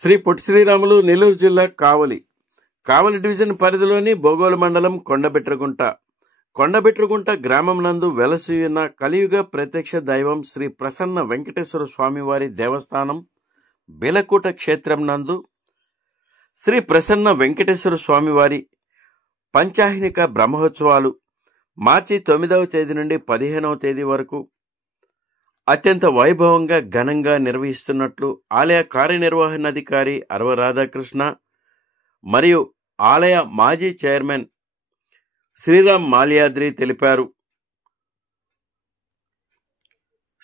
శ్రీ పొట్టి శ్రీరాములు నెల్లూరు జిల్లా కావలి డివిజన్ పరిధిలోని బోగోలు మండలం కొండబెట్రుగుంట గ్రామం నందు వెలసియున్న కలియుగ ప్రత్యక్ష దైవం శ్రీ ప్రసన్న వెంకటేశ్వర స్వామివారి దేవస్థానం బేలకూట క్షేత్రం నందు శ్రీ ప్రసన్న వెంకటేశ్వర స్వామివారి పంచాహ్నిక బ్రహ్మోత్సవాలు మార్చి 9వ తేదీ నుండి 15వ తేదీ వరకు అత్యంత వైభవంగా ఘనంగా నిర్వహిస్తున్నట్లు ఆలయ కార్యనిర్వహణాధికారి అరవ రాధాకృష్ణ మరియు ఆలయ మాజీ చైర్మన్ శ్రీరామ్ మాల్యాద్రి తెలిపారు.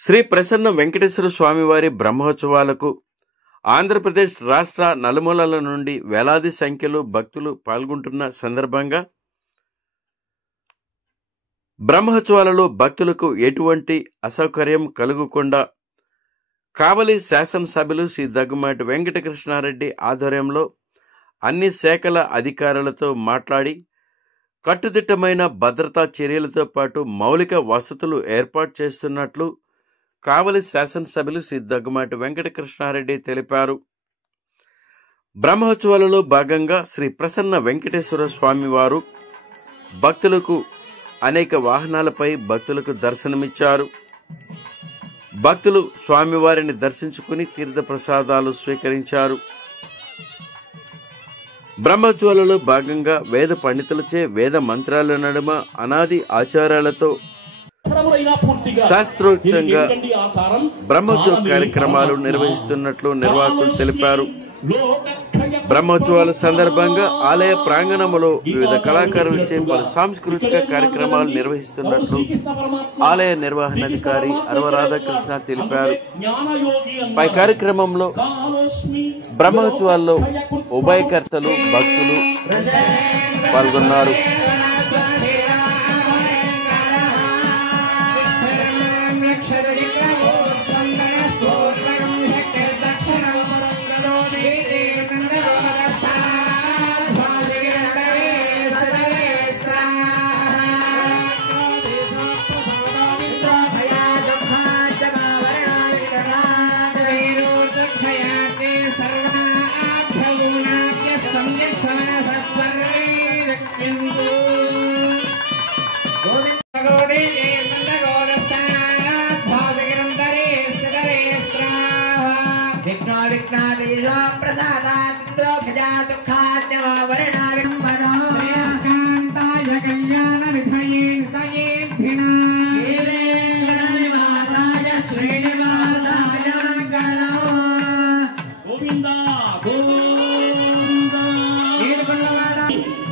శ్రీ ప్రసన్న వెంకటేశ్వర స్వామివారి బ్రహ్మోత్సవాలకు ఆంధ్రప్రదేశ్ రాష్ట్ర నలుమూలల నుండి వేలాది సంఖ్యలో భక్తులు పాల్గొంటున్న సందర్భంగా బ్రహ్మోత్సవాలలో భక్తులకు ఎటువంటి అసౌకర్యం కలుగకుండా కావలి శాసనసభ్యులు శ్రీ దగ్గుమాటి వెంకటకృష్ణారెడ్డి ఆధ్వర్యంలో అన్ని శాఖల అధికారులతో మాట్లాడి కట్టుదిట్టమైన భద్రతా చర్యలతో పాటు మౌలిక వసతులు ఏర్పాటు చేస్తున్నట్లు కావలి శాసనసభ్యులు శ్రీ దగ్గుమాటి వెంకటకృష్ణారెడ్డి తెలిపారు. బ్రహ్మోత్సవాలలో భాగంగా శ్రీ ప్రసన్న వెంకటేశ్వర స్వామివారు భక్తులకు అనేక వాహనాలపై భక్తులకు దర్శనమిచ్చారు. భక్తులు స్వామివారిని దర్శించుకుని తీర్థ ప్రసాదాలు స్వీకరించారు. బ్రహ్మోత్సవాలలో భాగంగా వేద పండితులచే వేద మంత్రాల నడుమ అనాది ఆచారాలతో శాస్త్రోక్తంగా బ్రహ్మోత్సవ కార్యక్రమాలు నిర్వహిస్తున్నట్లు నిర్వాహకులు తెలిపారు. బ్రహ్మోత్సవాల సందర్భంగా ఆలయ ప్రాంగణంలో వివిధ కళాకారులచే పలు సాంస్కృతిక కార్యక్రమాలు నిర్వహిస్తున్నట్లు ఆలయ నిర్వహణాధికారి అరవ రాధాకృష్ణ తెలిపారు. పై కార్యక్రమంలో బ్రహ్మోత్సవాల్లో ఉభయకర్తలు భక్తులు పాల్గొన్నారు.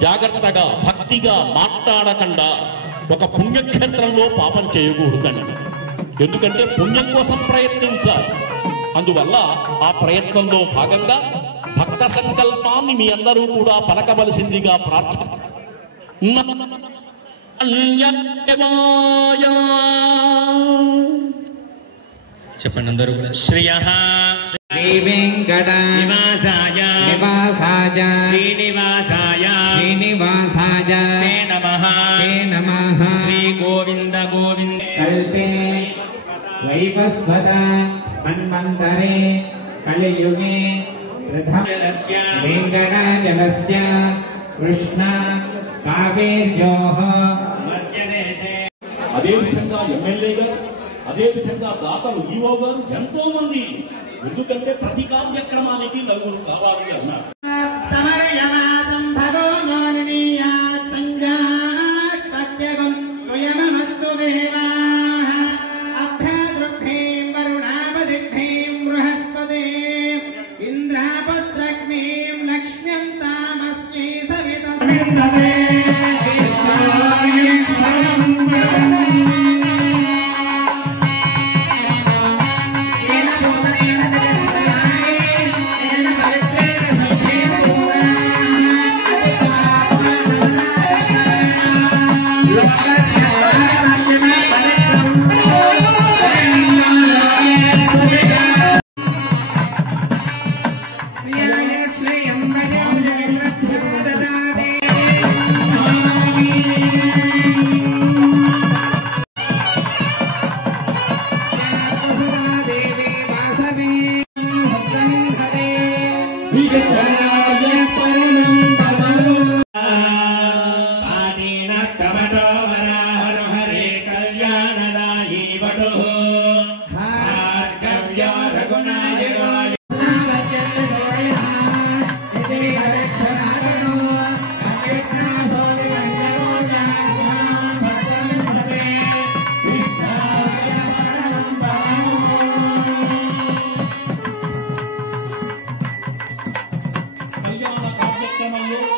జాగ్రత్తగా భక్తిగా మాట్లాడకుండా ఒక పుణ్యక్షేత్రంలో పాపం చేయకూడదని, ఎందుకంటే పుణ్యం కోసం ప్రయత్నించాలి. అందువల్ల ఆ ప్రయత్నంలో భాగంగా భక్త సంకల్పాన్ని మీ అందరూ కూడా పలకవలసిందిగా ప్రార్థన. చెప్పండి అందరూ కూడా. శ్రీయః శ్రీ వెంకట నివాసాయ శ్రీనివాసాయ తే నమః శ్రీ గోవింద కల్పే వైవస్వత మన్వంతరే కలియుగే వెంకటాచలస్య కృష్ణ కావేర్యోః మధ్యదేశే. అదేవిధంగా ఎమ్మెల్యే గారు, అదేవిధంగా దాతలు ఈవో గారు ఎంతో మంది, ఎందుకంటే ప్రతి కార్యక్రమానికి నలుగురు కావాలి అన్నారు.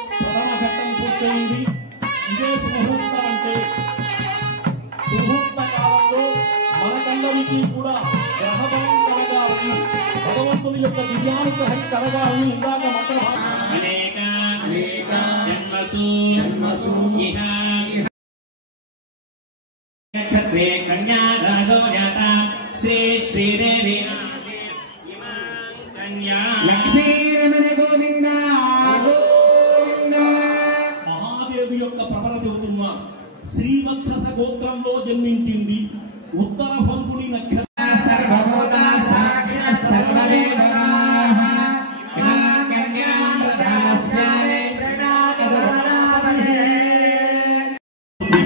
ప్రథమ ఘట్టం పూర్తయింది. ఇదే ముహూర్తం అంటే ముహూర్త కాలంలో మనకందరికీ కూడా గ్రహబలం కలగాలని, భగవంతుని యొక్క దివ్యానుగ్రహం కలగాలని ఇందాక మకర అనేక జన్మసు ఇహ నక్షత్రే కన్యా రాశో జాత శ్రీ శ్రీదేవి కన్యా లక్ష్మీరమణ గోవింద గోవింద. మహాదేవి యొక్క ప్రబల చెబుతున్న శ్రీవత్సస గోత్రంలో జన్మించింది. ఉత్తర పంపుని నక్షత్రం సర్వభూత సాక్షిణ సర్వదేవతాః ఇమాం కన్యాం ప్రదాస్యామి ప్రణామయామి.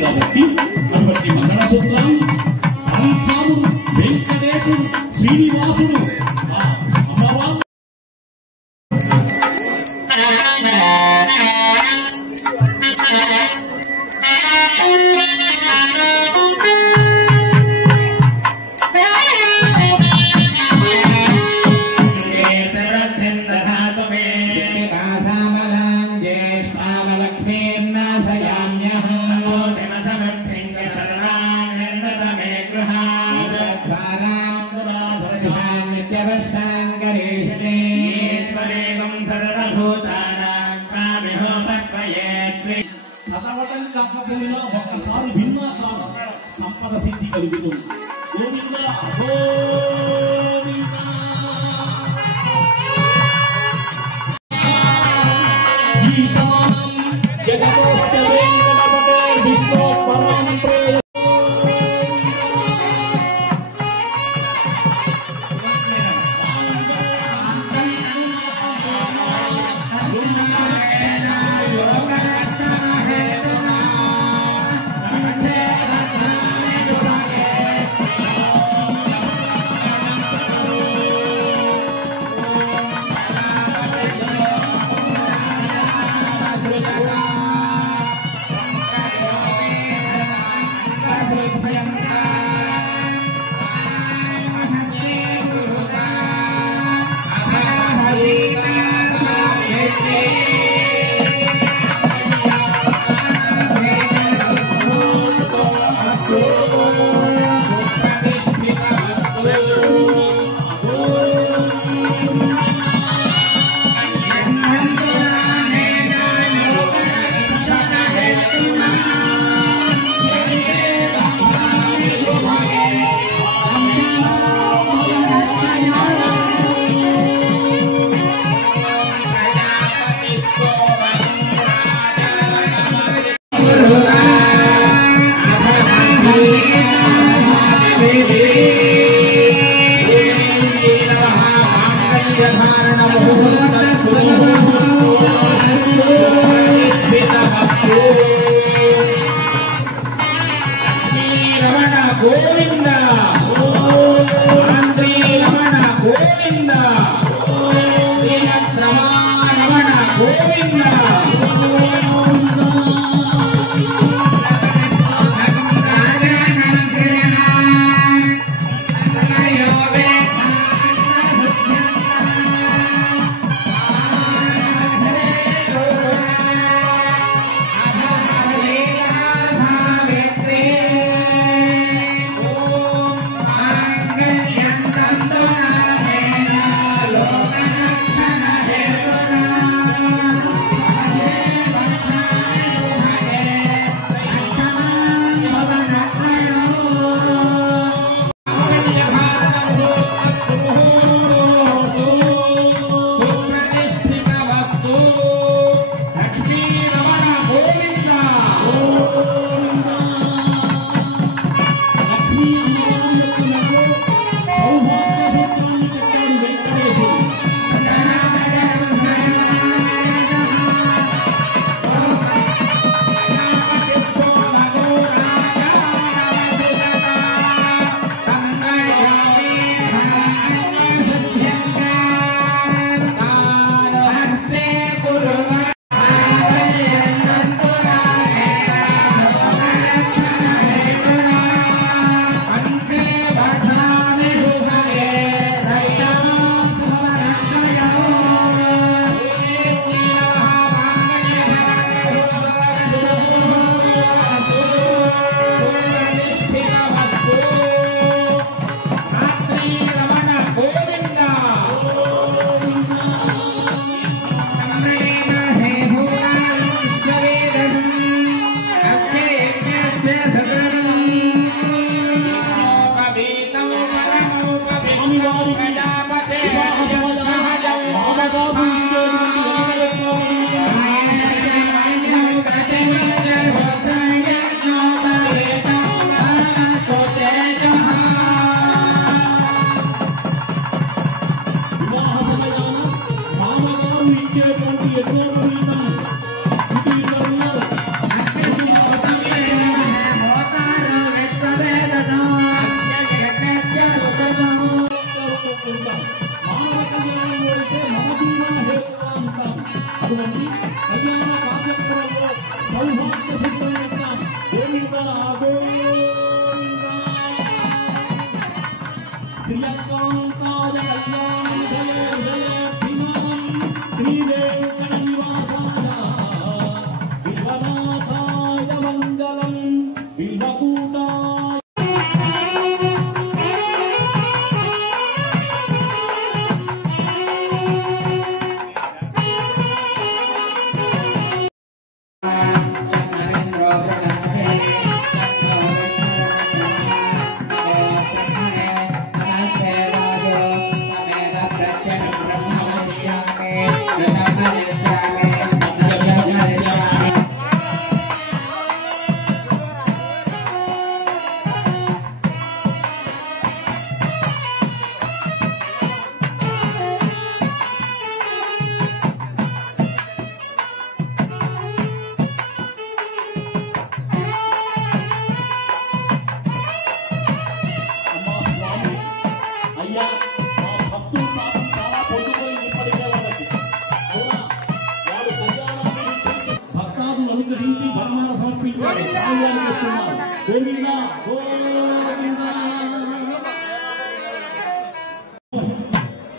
కాబట్టి అటువంటి మంగళసూత్రం పరమేశ్వరుడు, వెంకటేశుడు, శ్రీనివాసుడు అమ్మవారు కాసామలాం జ్యేష్ఠాలక్ష్మీర్నాశయామ్యహం చదవటం కాకపోయినా ఒక్కసారి విన్నా చాలు సంపద సిద్ధి కలుగుతుంది. గోవింద గోవింద. ఈశానం జగతోస్త వెంకటపతే విష్ణోత్పరం ప్రేయ. గోవింద మంత్రి రమణ గోవింద రమణ గోవింద.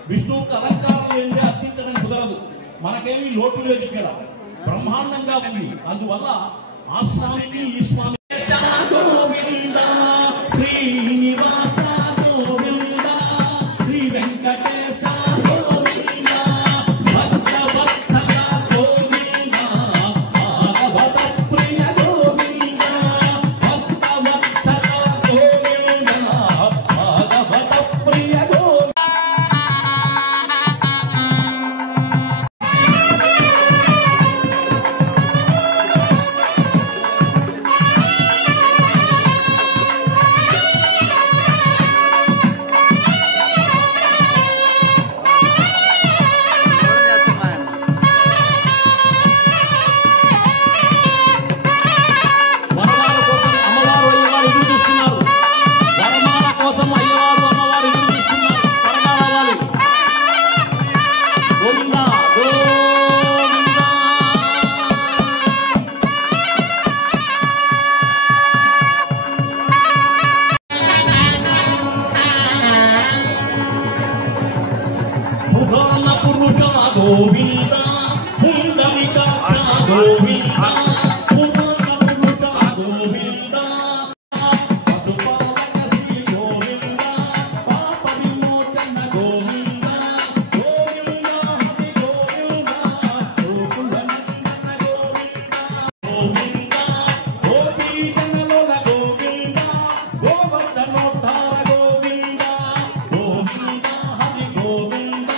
విష్ణువుకి అలంకారం లేదే అర్చించడం కుదరదు. మనకేమీ లోటు లేదు, ఇక్కడ బ్రహ్మాండంగా ఉంది. అందువల్ల ఆ స్వామికి ఈ స్వామి శ్రీనివాస గోవింద శ్రీ వెంకటేశ గోవింద భక్తవత్సల గోవింద భాగవత ప్రియ గోవింద భక్తవత్సల గోవింద భాగవత ప్రియ గోవింద. గోవింద పుండలిక గోవింద పుండలిక గోవింద పశుపాలక శ్రీ గోవింద పాప విమోచన గోవింద గోవింద హరి గోవింద గోకుల నందన గోవింద గోవింద గోపీజనలోల గోవింద గోవర్ధనోద్ధార గోవింద గోవింద హరి గోవింద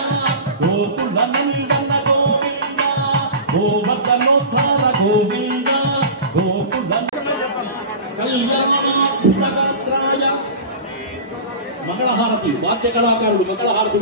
గోకుల నందన గోవింద గోవర్ధనోద్ధార గోవింద గోకుల కళ్యాణాత్మగాత్రాయ. మంగళహారతి వాద్య కళాకారుడు మంగళహారతి